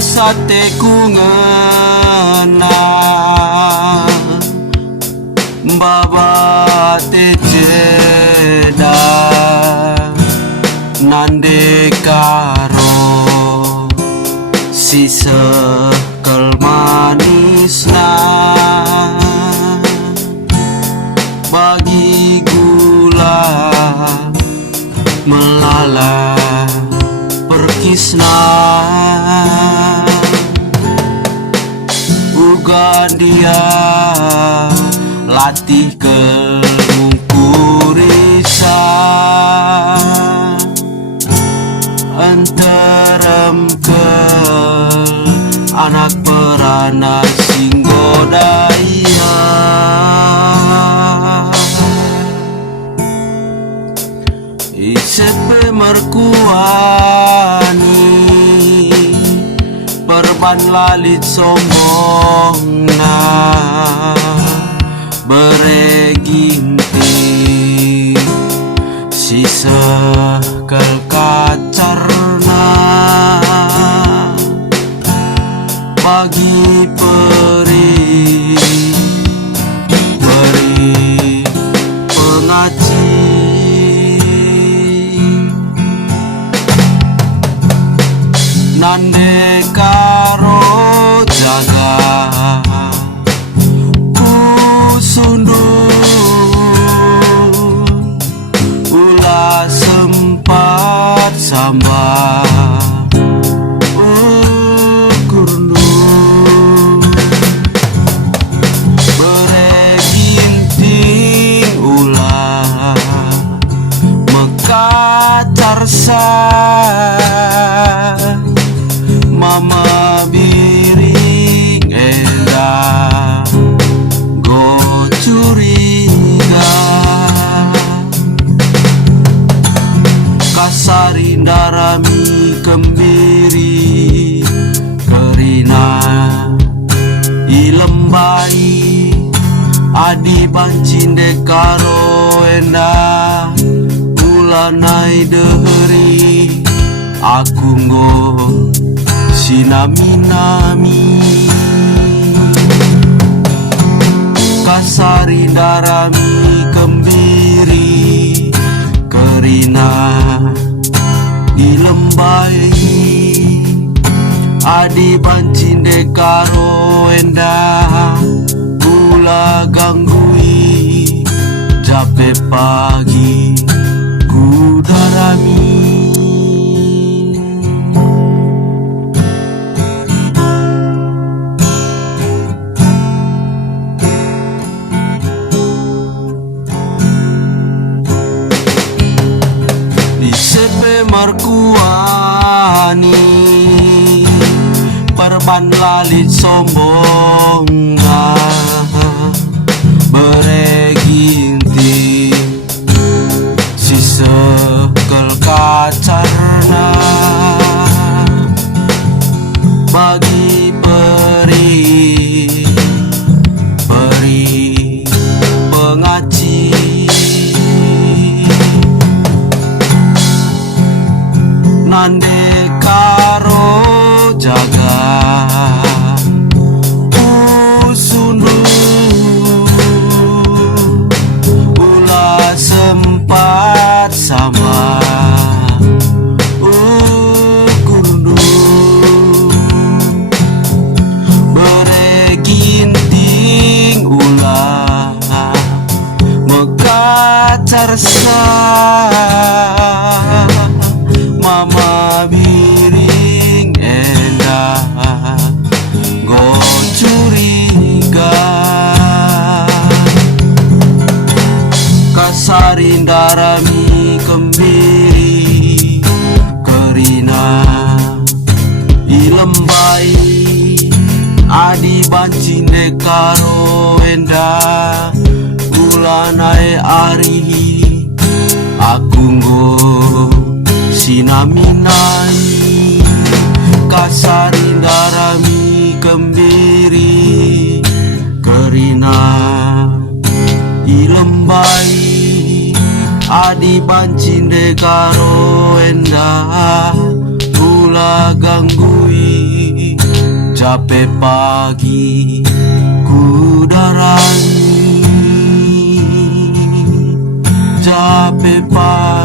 sate ku ngena baba te jeda nande karo si sekel manisna bagi gula melala perkisna uga dia latih kelungkurisa enterem ke anak perana singgodaya isepe merkuani perban lalit sombongna bereginti si sekel kacarna bagi peri pengaci nande karo jaga kusundu ulah sempat samba ukurnu bereginting ulah mekacarsa mama biring endah go curiga kasarindarami kembiri kerina ilembai adi bancinde karo endah bulanai deheri aku nggo sinami-nami kasarindarami kembiri kerina ilembai adi bancinde karo endah gula ganggui jape pagi kudarami merkuani perban lalit sombongna bereginti si sekel kacarna bagi peri pengaci nande karo jaga kusundu ulah sempat sama ukurnu bereginting ulah mekacarsa mama biring endah go curiga kasarindarami kembiri kerina ilembai adi bancinde karo endah bulanai ari aku nggo sinami-nai kasarindarami kembiri kerina ilembai adi bancinde karo endah gula ganggui capek pagi ku darangi, capek pagi